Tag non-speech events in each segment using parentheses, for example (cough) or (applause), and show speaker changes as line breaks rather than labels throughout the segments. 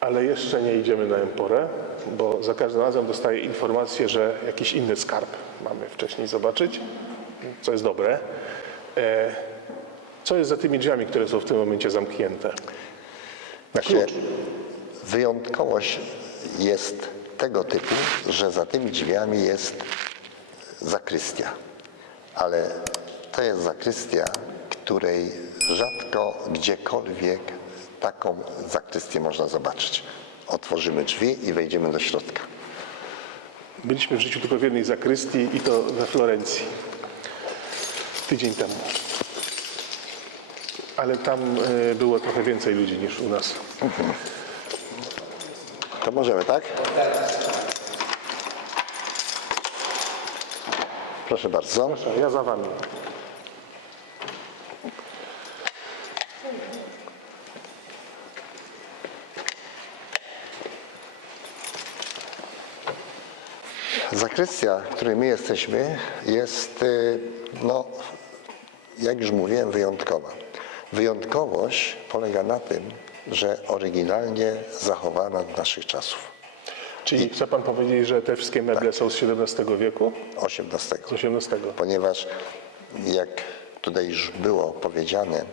Ale jeszcze nie idziemy na Emporę, bo za każdym razem dostaję informację, że jakiś inny skarb mamy wcześniej zobaczyć, co jest dobre. E, Co jest za tymi drzwiami, które są w tym momencie zamknięte? Na klucz.
wyjątkowość jest tego typu, że za tymi drzwiami jest zakrystia. Ale to jest zakrystia, której rzadko gdziekolwiek taką zakrystię można zobaczyć. Otworzymy drzwi i wejdziemy do środka.
Byliśmy w życiu tylko w jednej zakrystii i to we Florencji. Tydzień temu. Ale tam e, było trochę więcej ludzi niż u nas.
To możemy, tak? Proszę bardzo.
Proszę, ja za wami.
W której my jesteśmy, jest, y, no, jak już mówiłem, wyjątkowa. Wyjątkowość polega na tym, że oryginalnie zachowana do naszych czasów,
Czyli chce pan powiedzieć, że te wszystkie meble są z XVII wieku?
XVIII.
Z XVIII.
Ponieważ, jak tutaj już było powiedziane,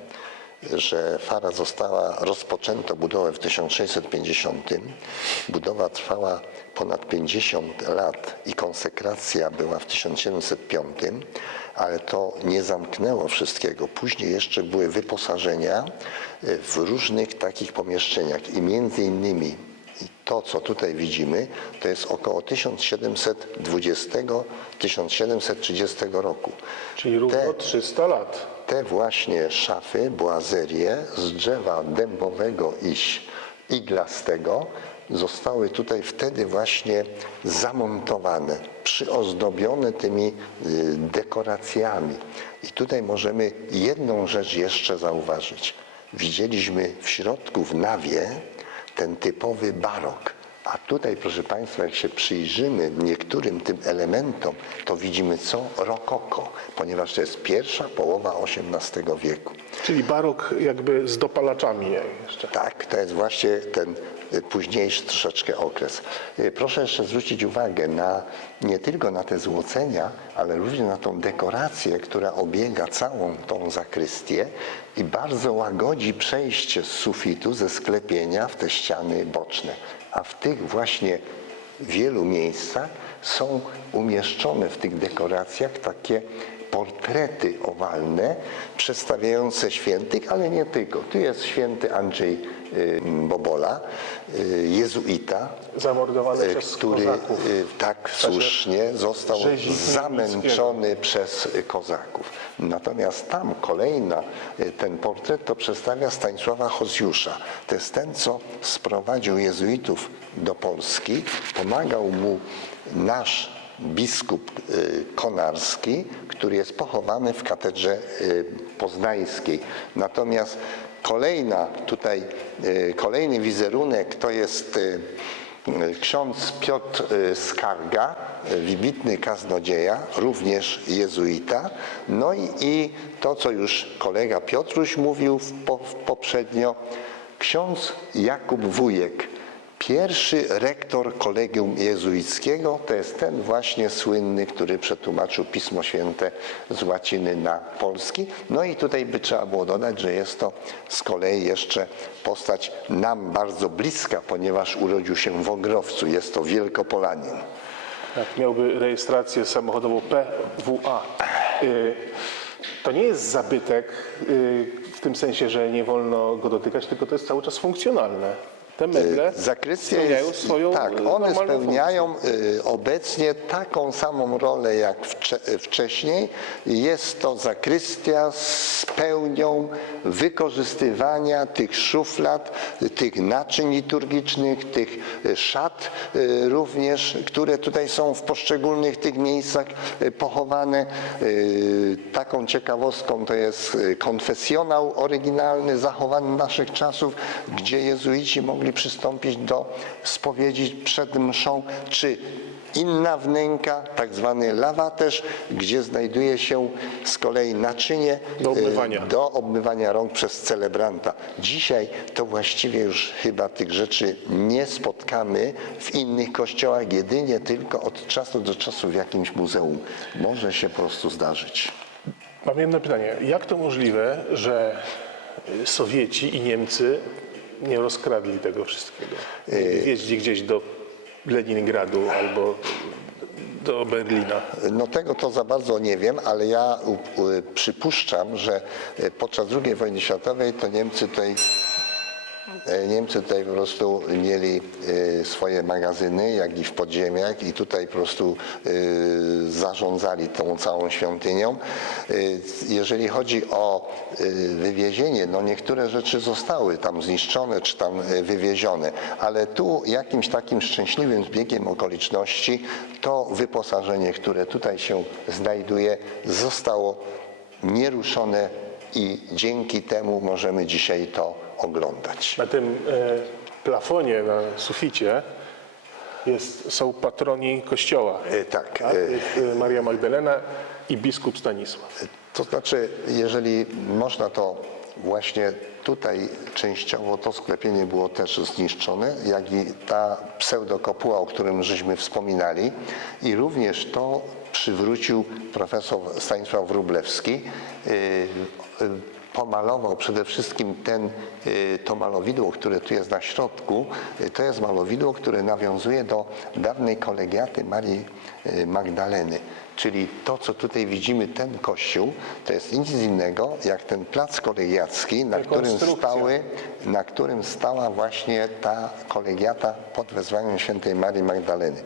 że fara została, rozpoczęto budowę w 1650. Budowa trwała ponad 50 lat i konsekracja była w 1705, ale to nie zamknęło wszystkiego. Później jeszcze były wyposażenia y, w różnych takich pomieszczeniach i między innymi i to, co tutaj widzimy, to jest około 1720-1730 roku.
Czyli równo
Te-
300 lat.
Te właśnie szafy, boazerie z drzewa dębowego i iglastego zostały tutaj wtedy właśnie zamontowane, przyozdobione tymi y, dekoracjami. I tutaj możemy jedną rzecz jeszcze zauważyć. Widzieliśmy w środku w nawie ten typowy barok. A tutaj, proszę Państwa, jak się przyjrzymy niektórym tym elementom, to widzimy co? Rokoko, ponieważ to jest pierwsza połowa XVIII wieku.
Czyli barok jakby z dopalaczami jeszcze.
Tak, to jest właśnie ten y, późniejszy troszeczkę okres. Y, Proszę jeszcze zwrócić uwagę na, nie tylko na te złocenia, ale również na tą dekorację, która obiega całą tą zakrystię i bardzo łagodzi przejście z sufitu, ze sklepienia w te ściany boczne. A w tych właśnie wielu miejscach są umieszczone w tych dekoracjach takie portrety owalne przedstawiające świętych, ale nie tylko. Tu jest święty Andrzej y, Bobola, y, jezuita,
Zamordowany
y,
przez
który
kozaków.
tak słusznie został zamęczony przez kozaków. Natomiast tam kolejna, ten portret to przedstawia Stanisława Hozjusza. To jest ten, co sprowadził jezuitów do Polski. Pomagał mu nasz biskup y, Konarski, który jest pochowany w katedrze y, poznańskiej. Natomiast kolejna tutaj, y, kolejny wizerunek to jest ksiądz Piotr Skarga, wybitny kaznodzieja, również jezuita. No i, i to, co już kolega Piotruś mówił poprzednio, ksiądz Jakub Wujek, Pierwszy rektor kolegium jezuickiego to jest ten właśnie słynny, który przetłumaczył Pismo Święte z łaciny na polski. No i tutaj by trzeba było dodać, że jest to z kolei jeszcze postać nam bardzo bliska, ponieważ urodził się w Ogrowcu. Jest to Wielkopolanin.
Tak, miałby rejestrację samochodową PWA. Y, To nie jest zabytek y, w tym sensie, że nie wolno go dotykać, tylko to jest cały czas funkcjonalne. Te meble
Zakrystia
spełniają
jest,
swoją
tak,
y,
one spełniają y, obecnie taką samą rolę jak wcze, wcześniej. Jest to zakrystia z pełnią wykorzystywania tych szuflad, y, tych naczyń liturgicznych, tych y, szat y, również, które tutaj są w poszczególnych tych miejscach y, pochowane. Y, Taką ciekawostką to jest y, konfesjonał oryginalny, zachowany naszych czasów, gdzie jezuici mogli mogli przystąpić do spowiedzi przed mszą, czy inna wnęka, tak zwany lawaterz, gdzie znajduje się z kolei naczynie
Do obmywania.
e, do obmywania rąk przez celebranta. Dzisiaj to właściwie już chyba tych rzeczy nie spotkamy w innych kościołach, jedynie tylko od czasu do czasu w jakimś muzeum. Może się po prostu zdarzyć.
Mam jedno pytanie. Jak to możliwe, że y, Sowieci i Niemcy nie rozkradli tego wszystkiego? Nie wywieźli gdzieś do Leningradu albo do Berlina.
No tego to za bardzo nie wiem, ale ja przypuszczam, że e, podczas II wojny światowej to Niemcy tutaj E, Niemcy tutaj po prostu mieli e, swoje magazyny, jak i w podziemiach i tutaj po prostu e, zarządzali tą całą świątynią. E, Jeżeli chodzi o e, wywiezienie, no niektóre rzeczy zostały tam zniszczone czy tam e, wywiezione, ale tu jakimś takim szczęśliwym zbiegiem okoliczności to wyposażenie, które tutaj się znajduje, zostało nieruszone i dzięki temu możemy dzisiaj to oglądać.
Na tym e, plafonie, na suficie jest, są patroni kościoła.
E, tak,
tak?
e,
Jest Maria Magdalena i biskup Stanisław.
To znaczy, jeżeli można to właśnie tutaj częściowo to sklepienie było też zniszczone, jak i ta pseudokopuła, o którym żeśmy wspominali i również to przywrócił profesor Stanisław Wróblewski. Pomalował przede wszystkim ten, yy, to malowidło, które tu jest na środku. Yy, To jest malowidło, które nawiązuje do dawnej kolegiaty Marii yy, Magdaleny. Czyli to, co tutaj widzimy, ten kościół, to jest nic innego jak ten plac kolegiacki, na którym, stały, na którym stała właśnie ta kolegiata pod wezwaniem świętej Marii Magdaleny.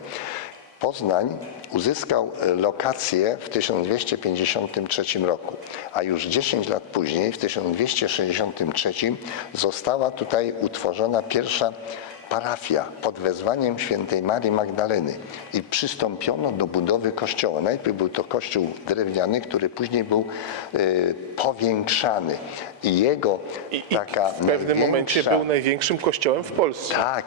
Poznań uzyskał e, lokację w 1253 roku, a już 10 lat później, w 1263, została tutaj utworzona pierwsza parafia pod wezwaniem świętej Marii Magdaleny i przystąpiono do budowy kościoła. Najpierw był to kościół drewniany, który później był e, powiększany i jego
I, i
taka
w pewnym momencie był największym kościołem w Polsce.
tak,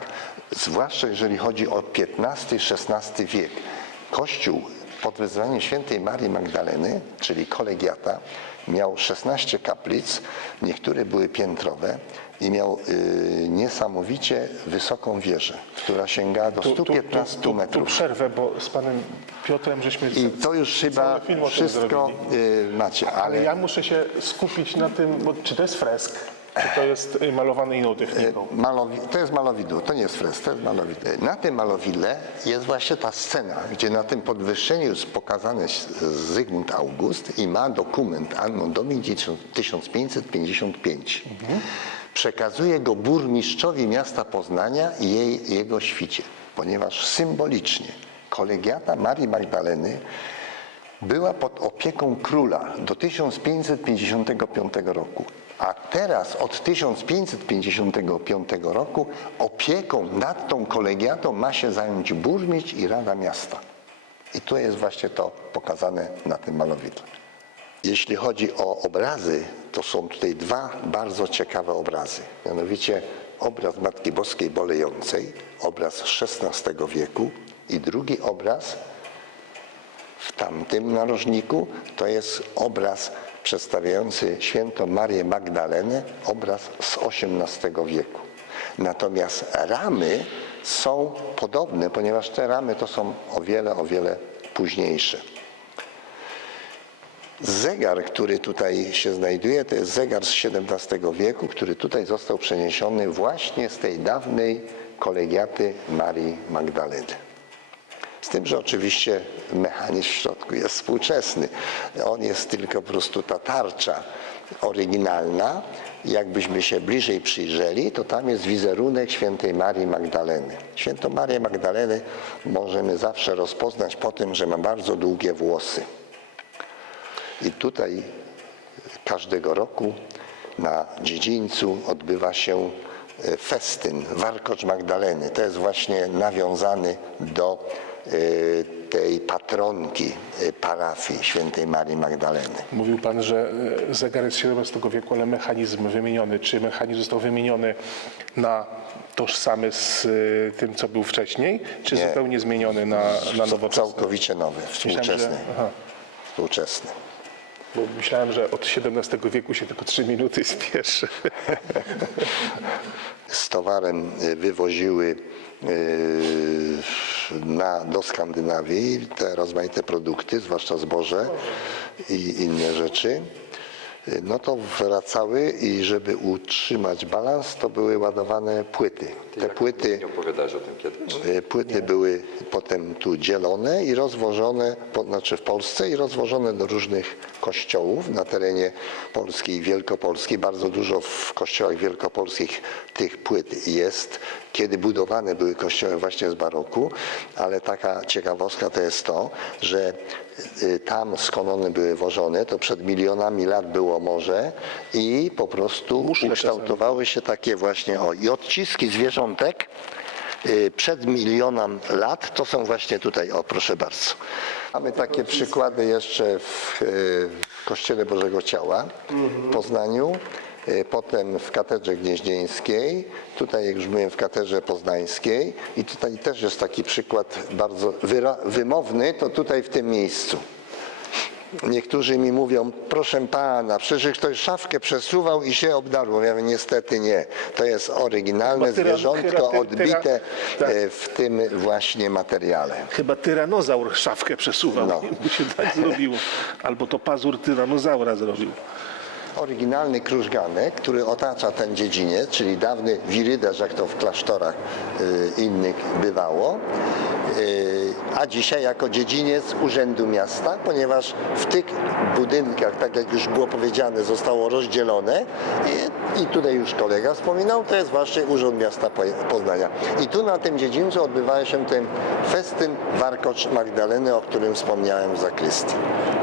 zwłaszcza jeżeli chodzi o XV-XVI wiek. Kościół pod wezwaniem świętej Marii Magdaleny, czyli kolegiata, miał 16 kaplic, niektóre były piętrowe i miał y, niesamowicie wysoką wieżę, która sięgała do 115
tu, tu, tu
metrów.
przerwę, bo z panem Piotrem żeśmy
I to już chyba wszystko y, macie,
Ale
ale
ja muszę się skupić na tym, bo czy to jest fresk, czy to jest y, malowane inną techniką.
Malowi, to jest malowidło, to nie jest fresk, to jest malowidło. Na tym malowidle jest właśnie ta scena, gdzie na tym podwyższeniu jest pokazany Zygmunt August i ma dokument Anno Domini 1555. Przekazuje go burmistrzowi miasta Poznania i jej, jego świcie, ponieważ symbolicznie kolegiata Marii Magdaleny była pod opieką króla do 1555 roku. A teraz od 1555 roku opieką nad tą kolegiatą ma się zająć burmistrz i Rada Miasta. I tu jest właśnie to pokazane na tym malowidle. Jeśli chodzi o obrazy, to są tutaj dwa bardzo ciekawe obrazy. Mianowicie obraz Matki Boskiej Bolejącej, obraz XVI wieku i drugi obraz w tamtym narożniku to jest obraz przedstawiający świętą Marię Magdalenę, obraz z XVIII wieku. Natomiast ramy są podobne, ponieważ te ramy to są o wiele, o wiele późniejsze. Zegar, który tutaj się znajduje, to jest zegar z XVII wieku, który tutaj został przeniesiony właśnie z tej dawnej kolegiaty Marii Magdaleny. Z tym, że oczywiście mechanizm w środku jest współczesny. On jest tylko po prostu ta tarcza oryginalna. Jakbyśmy się bliżej przyjrzeli, to tam jest wizerunek świętej Marii Magdaleny. Świętą Marię Magdalenę możemy zawsze rozpoznać po tym, że ma bardzo długie włosy. I tutaj każdego roku na dziedzińcu odbywa się e, festyn, warkocz Magdaleny. To jest właśnie nawiązany do e, tej patronki y, parafii świętej Marii Magdaleny.
Mówił Pan, że e, zegar jest z XVII wieku, ale mechanizm wymieniony. Czy mechanizm został wymieniony na tożsamy z e, tym, co był wcześniej, czy
Nie.
zupełnie zmieniony na, na nowoczesny?
Całkowicie nowy,
Myślałem, że-
współczesny.
Bo myślałem, że od XVII wieku się tylko trzy minuty spieszy. (laughs)
z towarem y, wywoziły y, na, do Skandynawii te rozmaite produkty, zwłaszcza zboże i inne rzeczy. Y, No to wracały i żeby utrzymać balans, to były ładowane płyty. Te płyty,
Nie opowiadałeś o tym kiedyś?
y, płyty były potem tu dzielone i rozwożone, po- znaczy w Polsce i rozwożone do różnych kościołów na terenie Polski i Wielkopolski. Bardzo dużo w kościołach wielkopolskich tych płyt jest. Kiedy budowane były kościoły właśnie z baroku, ale taka ciekawostka to jest to, że tam skąd one były wożone, to przed milionami lat było morze i po prostu
Muszle
ukształtowały się takie właśnie o i odciski zwierzątek y, przed milionem lat, to są właśnie tutaj, o proszę bardzo. Mamy takie przykłady jeszcze w, y, Kościele Bożego Ciała w Poznaniu, y, potem w Katedrze Gnieźnieńskiej, tutaj jak już byłem w Katedrze Poznańskiej i tutaj też jest taki przykład bardzo wymowny, to tutaj w tym miejscu. Niektórzy mi mówią, proszę pana, przecież ktoś szafkę przesuwał i się obdarło. Ja mówię, niestety nie. To jest oryginalne
tyran-
zwierzątko odbite
tak.
e, w tym właśnie materiale.
Chyba tyranozaur szafkę przesuwał,
No. (laughs)
mu się tak zrobiło. Albo to pazur tyranozaura zrobił.
Oryginalny krużganek, który otacza ten dziedziniec, czyli dawny wiryderz, jak to w klasztorach y, innych bywało, y, a dzisiaj jako dziedziniec Urzędu Miasta, ponieważ w tych budynkach, tak jak już było powiedziane, zostało rozdzielone i, i tutaj już kolega wspominał, to jest właśnie Urząd Miasta Po- Poznania. I tu na tym dziedzińcu odbywa się ten festyn Warkocz Magdaleny, o którym wspomniałem w zakrystii.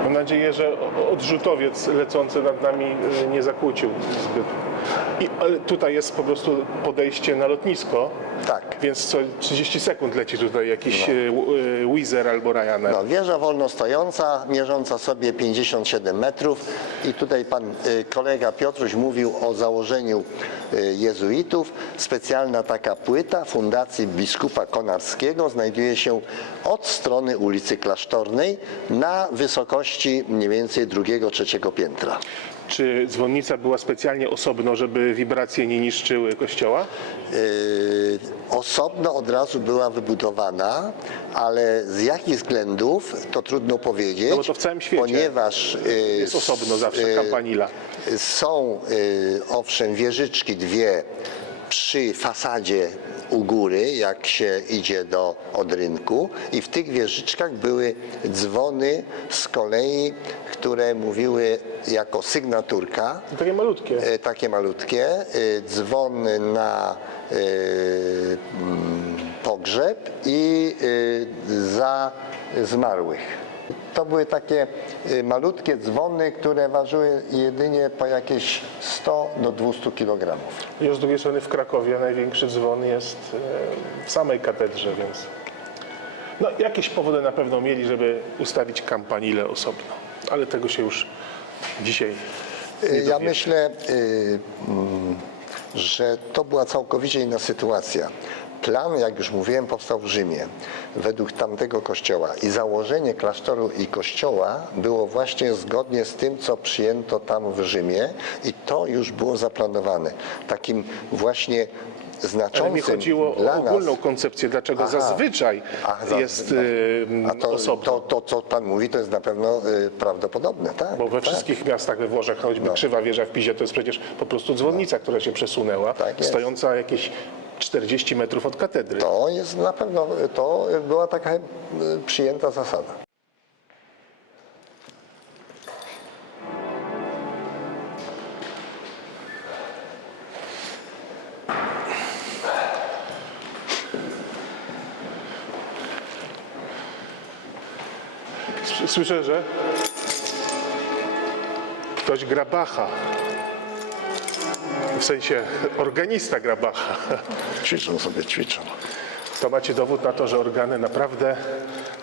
Mam nadzieję, że odrzutowiec lecący nad nami y, nie zakłócił zbyt. I, ale tutaj jest po prostu podejście na lotnisko,
Tak.
więc co 30 sekund leci tutaj jakiś no. Wizer albo Ryanair.
No, wieża wolno stojąca, mierząca sobie 57 metrów i tutaj pan y, kolega Piotruś mówił o założeniu jezuitów. Specjalna taka płyta Fundacji Biskupa Konarskiego znajduje się od strony ulicy Klasztornej na wysokości mniej więcej drugiego, trzeciego piętra.
Czy dzwonnica była specjalnie osobno, żeby wibracje nie niszczyły kościoła?
Yy, osobno od razu była wybudowana, ale z jakich względów to trudno powiedzieć.
No bo to w całym świecie
Ponieważ yy,
Jest osobno zawsze
yy,
kampanila.
Są yy, owszem wieżyczki dwie przy fasadzie u góry, jak się idzie do od rynku i w tych wieżyczkach były dzwony z kolei, które mówiły jako sygnaturka
Takie malutkie.
e, takie malutkie, e, dzwon na e, mm, pogrzeb i za zmarłych. To były takie e, malutkie dzwony, które ważyły jedynie po jakieś 100 do 200 kg.
Już z drugiej strony w Krakowie największy dzwon jest e, w samej katedrze, więc no, jakieś powody na pewno mieli, żeby ustawić kampanilę osobno, ale tego się już dzisiaj nie
Ja
dowiemy.
myślę, y, mm, że to była całkowicie inna sytuacja. Plan, jak już mówiłem, powstał w Rzymie według tamtego kościoła i założenie klasztoru i kościoła było właśnie zgodnie z tym, co przyjęto tam w Rzymie i to już było zaplanowane. Takim właśnie znaczącym
Ale mi chodziło o
nas...
ogólną koncepcję, dlaczego
Aha.
zazwyczaj
A, za-
jest
A
e,
to,
osobno.
to, to, co Pan mówi, to jest na pewno y, prawdopodobne, tak?
Bo we
tak.
wszystkich miastach we Włoszech, choćby
No.
Krzywa Wieża w Pizie, to jest przecież po prostu dzwonnica, która się przesunęła,
Tak
stojąca jakieś 40 metrów od katedry.
To jest na pewno, to była taka y, przyjęta zasada.
Słyszę, że ktoś gra Bacha. W sensie organista gra Bacha.
Ćwiczą sobie, ćwiczą.
To macie dowód na to, że organy naprawdę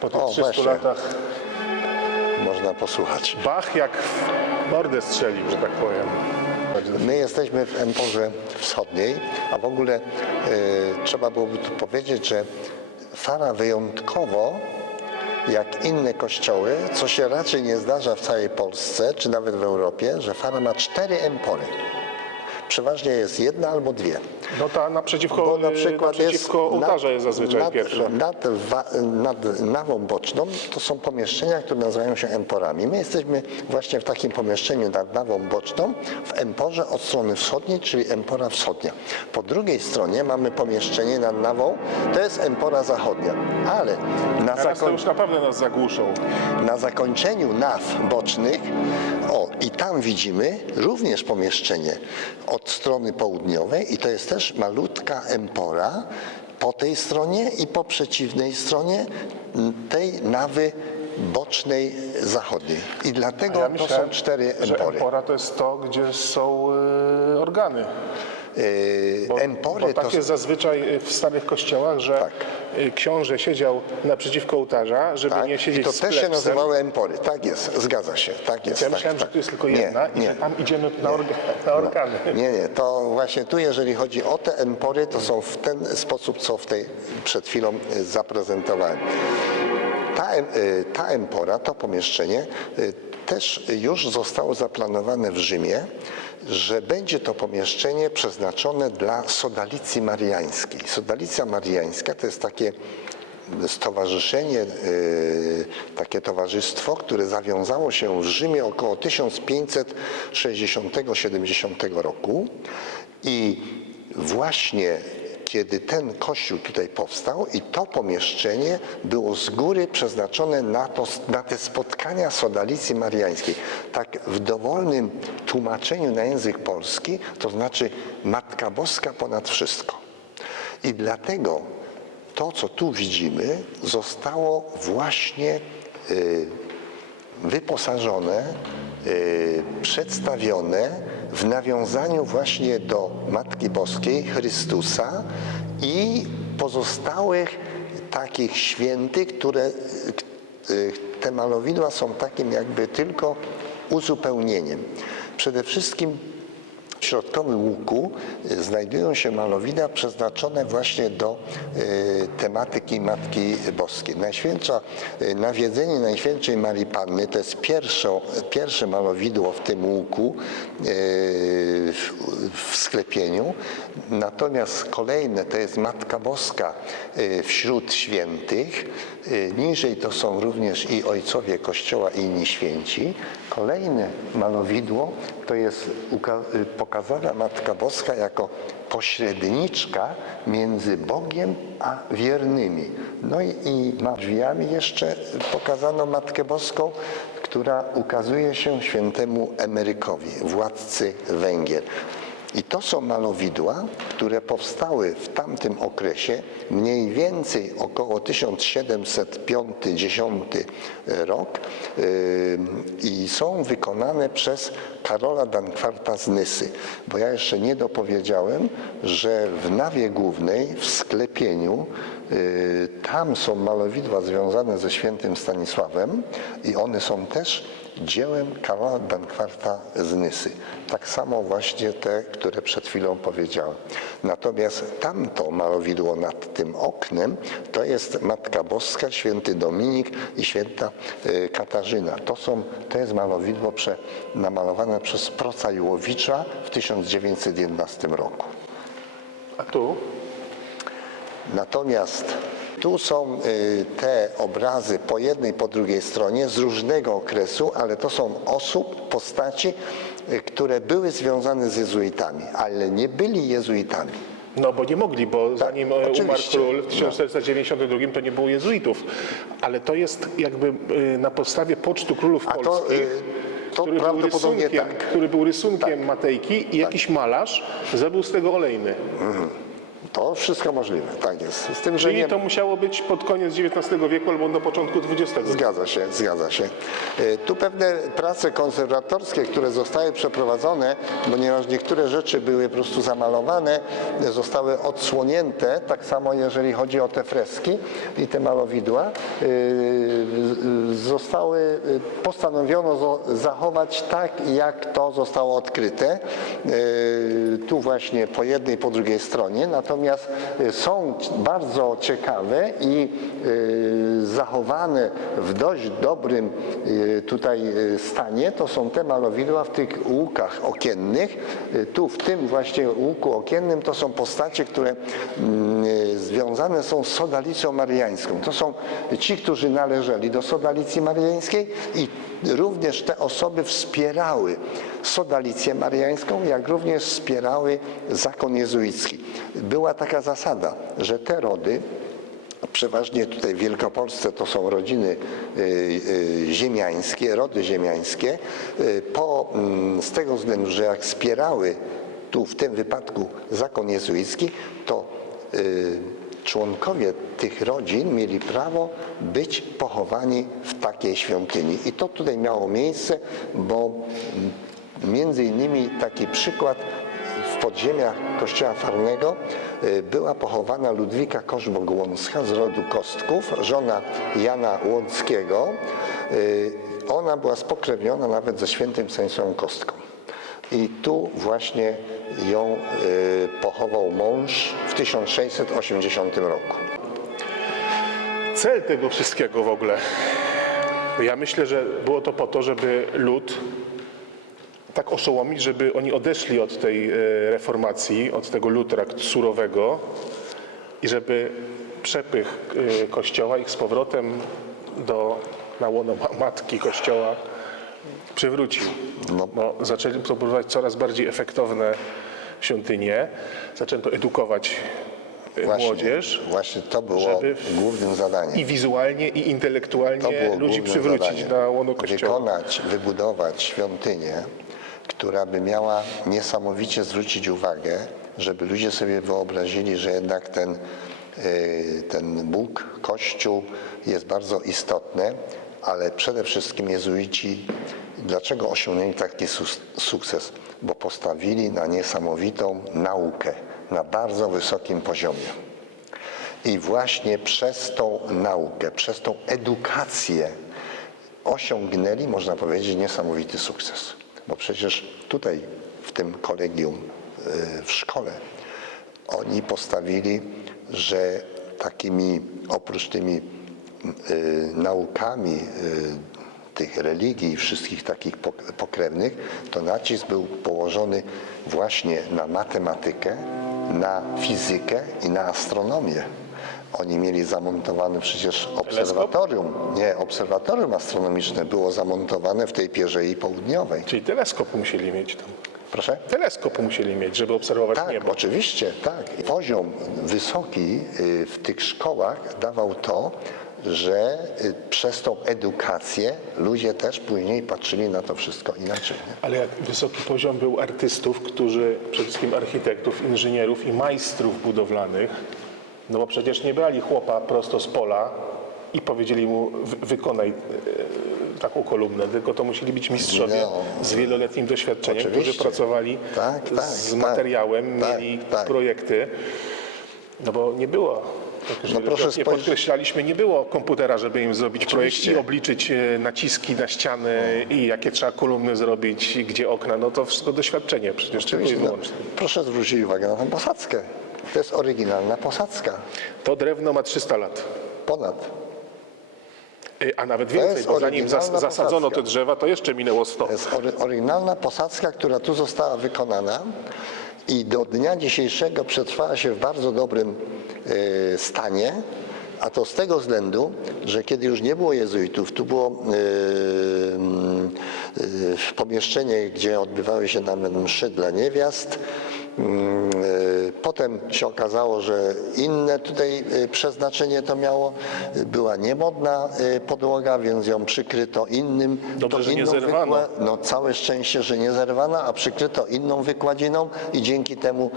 po tych
O,
300
właśnie.
latach
Można posłuchać.
Bach jak w mordę strzelił, że tak powiem.
My jesteśmy w Emporze Wschodniej, a w ogóle e, trzeba byłoby tu powiedzieć, że Fara wyjątkowo, jak inne kościoły, co się raczej nie zdarza w całej Polsce, czy nawet w Europie, że Fara ma cztery empory. Przeważnie jest jedna albo dwie.
No ta naprzeciwko,
Bo na przykład
naprzeciwko
jest
ołtarza jest zazwyczaj
nad,
pierwsza.
Nad, nad nawą boczną to są pomieszczenia, które nazywają się emporami. My jesteśmy właśnie w takim pomieszczeniu nad nawą boczną w emporze od strony wschodniej, czyli empora wschodnia. Po drugiej stronie mamy pomieszczenie nad nawą, to jest empora zachodnia. Ale na,
Teraz to
zakoń,
już naprawdę nas zagłuszą.
na zakończeniu naw bocznych, o i tam widzimy również pomieszczenie od strony południowej i to jest też malutka empora po tej stronie i po przeciwnej stronie tej nawy bocznej zachodniej. I dlatego
Ja
to
myślałem,
są cztery
że
empory.
empora to jest to, gdzie są y, organy. Bo,
empory
bo tak
to
jest zazwyczaj w starych kościołach, że
Tak.
y, książę siedział naprzeciwko ołtarza, żeby
tak,
nie
i
siedzieć
to
z
też się nazywały empory. Tak jest, zgadza się. Tak jest.
Ja
tak,
myślałem,
tak.
że tu jest tylko
Nie,
jedna i
nie.
że tam idziemy na, orga, na organy.
Nie, nie, to właśnie tu, jeżeli chodzi o te empory, to są w ten sposób, co w tej przed chwilą y, zaprezentowałem. Ta, y, ta empora, to pomieszczenie też już zostało zaplanowane w Rzymie, że będzie to pomieszczenie przeznaczone dla sodalicji mariańskiej. Sodalicja mariańska to jest takie stowarzyszenie, y, takie towarzystwo, które zawiązało się w Rzymie około 1560-70 roku i właśnie kiedy ten kościół tutaj powstał i to pomieszczenie było z góry przeznaczone na, to, na te spotkania sodalicji mariańskiej. Tak w dowolnym tłumaczeniu na język polski, to znaczy Matka Boska ponad wszystko. I dlatego to, co tu widzimy, zostało właśnie y, wyposażone, y, przedstawione w nawiązaniu właśnie do Matki Boskiej, Chrystusa i pozostałych takich świętych, które y, te malowidła są takim jakby tylko uzupełnieniem. Przede wszystkim w środkowym łuku y, znajdują się malowidła przeznaczone właśnie do y, tematyki Matki Boskiej. Najświętsza, y, nawiedzenie Najświętszej Marii Panny to jest pierwszą, pierwsze malowidło w tym łuku w, sklepieniu. Natomiast kolejne to jest Matka Boska wśród świętych. Niżej to są również i ojcowie Kościoła i inni święci. Kolejne malowidło to jest pokazana Matka Boska jako pośredniczka między Bogiem a wiernymi. No i, i nad drzwiami jeszcze pokazano Matkę Boską, która ukazuje się świętemu Emerykowi, władcy Węgier. I to są malowidła, które powstały w tamtym okresie, mniej więcej około 1705-10 rok yy, i są wykonane przez Karola Dankwarta z Nysy. Bo ja jeszcze nie dopowiedziałem, że w nawie głównej, w sklepieniu, yy, tam są malowidła związane ze świętym Stanisławem i one są też dziełem Karola Dankwarta z Nysy. Tak samo właśnie te, które przed chwilą powiedziałem. Natomiast tamto malowidło nad tym oknem to jest Matka Boska, święty Dominik i święta y, Katarzyna. To, są, to jest malowidło prze, namalowane przez Proca Jułowicza w 1911 roku.
A tu?
Natomiast tu są y, te obrazy po jednej, po drugiej stronie z różnego okresu, ale to są osób, postaci, y, które były związane z jezuitami, ale nie byli jezuitami.
No bo nie mogli, bo zanim e, umarł
Tak, oczywiście.
król w 1492 to nie było jezuitów. Ale to jest jakby y, na podstawie pocztu królów
A to,
polskich,
y, to
który, był rysunkiem,
tak.
który był rysunkiem Matejki i jakiś malarz zrobił z tego olejny.
To wszystko możliwe, tak jest. Z tym, że
Czyli
nie...
to musiało być pod koniec XIX wieku albo na początku XX wieku.
Zgadza się, zgadza się. E, Tu pewne prace konserwatorskie, które zostały przeprowadzone, ponieważ niektóre rzeczy były po prostu zamalowane, zostały odsłonięte, tak samo jeżeli chodzi o te freski i te malowidła, z- zostały, e, postanowiono zachować tak, jak to zostało odkryte, tu właśnie po jednej, po drugiej stronie, natomiast e, są c- bardzo ciekawe i e, zachowane w dość dobrym e, tutaj stanie, to są te malowidła w tych łukach okiennych. Tu w tym właśnie łuku okiennym to są postacie, które mm, związane są z sodalicą mariańską. To są ci, którzy należeli do sodalicji mariańskiej i również te osoby wspierały sodalicję mariańską, jak również wspierały zakon jezuicki. Była taka zasada, że te rody, przeważnie tutaj w Wielkopolsce to są rodziny y, y, ziemiańskie, rody ziemiańskie, y, po, mm, z tego względu, że jak wspierały tu w tym wypadku zakon jezuicki, to członkowie tych rodzin mieli prawo być pochowani w takiej świątyni. I to tutaj miało miejsce, bo mm, między innymi taki przykład w podziemiach kościoła Farnego y, była pochowana Ludwika Koszbo-Głąska z rodu Kostków, żona Jana Łąckiego. Y, Ona była spokrewniona nawet ze świętym Stanisławem Kostką. I tu właśnie ją y, pochował mąż w 1680 roku.
Cel tego wszystkiego w ogóle, ja myślę, że było to po to, żeby lud tak oszołomić, żeby oni odeszli od tej e, reformacji, od tego lutra surowego i żeby przepych e, Kościoła ich z powrotem do, na łono ma- Matki Kościoła przywrócił.
No.
Bo zaczęli budować coraz bardziej efektowne świątynie, zaczęto edukować e,
Właśnie,
młodzież,
Właśnie to było głównym zadaniem.
i wizualnie, i intelektualnie ludzi przywrócić
zadaniem.
na łono Kościoła.
Wykonać, wybudować świątynię, która by miała niesamowicie zwrócić uwagę, żeby ludzie sobie wyobrazili, że jednak ten, y, ten Bóg, Kościół jest bardzo istotny, ale przede wszystkim jezuici, dlaczego osiągnęli taki sukces? Bo postawili na niesamowitą naukę, na bardzo wysokim poziomie. I właśnie przez tą naukę, przez tą edukację osiągnęli, można powiedzieć, niesamowity sukces. Bo przecież tutaj, w tym kolegium, y, w szkole, oni postawili, że takimi, oprócz tymi y, naukami y, tych religii i wszystkich takich pok- pokrewnych, to nacisk był położony właśnie na matematykę, na fizykę i na astronomię. Oni mieli zamontowane przecież obserwatorium, nie, obserwatorium astronomiczne było zamontowane w tej Pierzei Południowej.
Czyli teleskop musieli mieć tam.
Proszę?
Teleskop musieli mieć, żeby obserwować
Tak,
niebo.
oczywiście, tak. Poziom wysoki y, w tych szkołach dawał to, że y, przez tą edukację ludzie też później patrzyli na to wszystko inaczej. Nie?
Ale jak wysoki poziom był artystów, którzy, przede wszystkim architektów, inżynierów i majstrów budowlanych, no bo przecież nie brali chłopa prosto z pola i powiedzieli mu wy- wykonaj e, taką kolumnę, tylko to musieli być mistrzowie
No.
z wieloletnim doświadczeniem, którzy
Oczywiście.
pracowali
Tak, tak,
z
tak.
materiałem,
Tak,
mieli
tak.
projekty, no bo nie było, tak
No proszę
nie
spojrzeć-
podkreślaliśmy, nie było komputera, żeby im zrobić projekt i
Oczywiście.
obliczyć e, naciski na ściany i jakie trzeba kolumny zrobić, gdzie okna, no to wszystko doświadczenie przecież tylko i
Oczywiście, no,
wyłącznie.
proszę zwrócić uwagę na tę posadzkę. To jest oryginalna posadzka.
To drewno ma 300 lat.
Ponad.
E, A nawet więcej, bo zanim zas zasadzono te
posadzka.
drzewa, to jeszcze minęło 100.
To jest ory, oryginalna posadzka, która tu została wykonana i do dnia dzisiejszego przetrwała się w bardzo dobrym e, stanie. A to z tego względu, że kiedy już nie było jezuitów, tu było mm, e, pomieszczenie, gdzie odbywały się nawet mszy dla niewiast. Mm, e, Potem się okazało, że inne tutaj y, przeznaczenie to miało. Była niemodna y, podłoga, więc ją przykryto innym.
Dobrze,
to
że nie zerwano.
no całe szczęście, że nie zerwana, a przykryto inną wykładziną i dzięki temu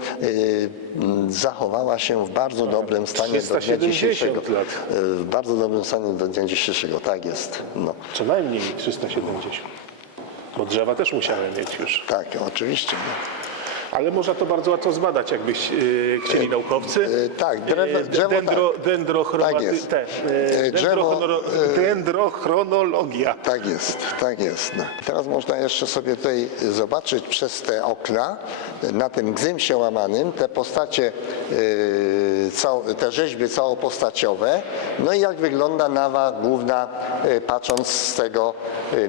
mm, zachowała się w bardzo dobrym stanie do dnia
370
dzisiejszego.
lat.
W bardzo dobrym stanie do dnia dzisiejszego, tak jest. No,
Co najmniej 370. Bo drzewa też musiały mieć już.
tak, oczywiście.
Ale można to bardzo łatwo zbadać, jakbyś yy, chcieli naukowcy.
e, tak,
Yy,
drzewo
dendro,
tak.
dendrochromaty-
Tak jest.
te,
E, drzewo,
dendrochrono- dendrochronologia.
Tak jest, tak jest. No. Teraz można jeszcze sobie tutaj zobaczyć przez te okna na tym gzymsie łamanym te postacie, te rzeźby całopostaciowe. No i jak wygląda nawa główna, patrząc z tego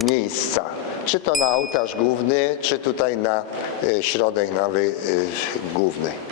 miejsca. Czy to na ołtarz główny, czy tutaj na yy, środek nawy yy, głównej.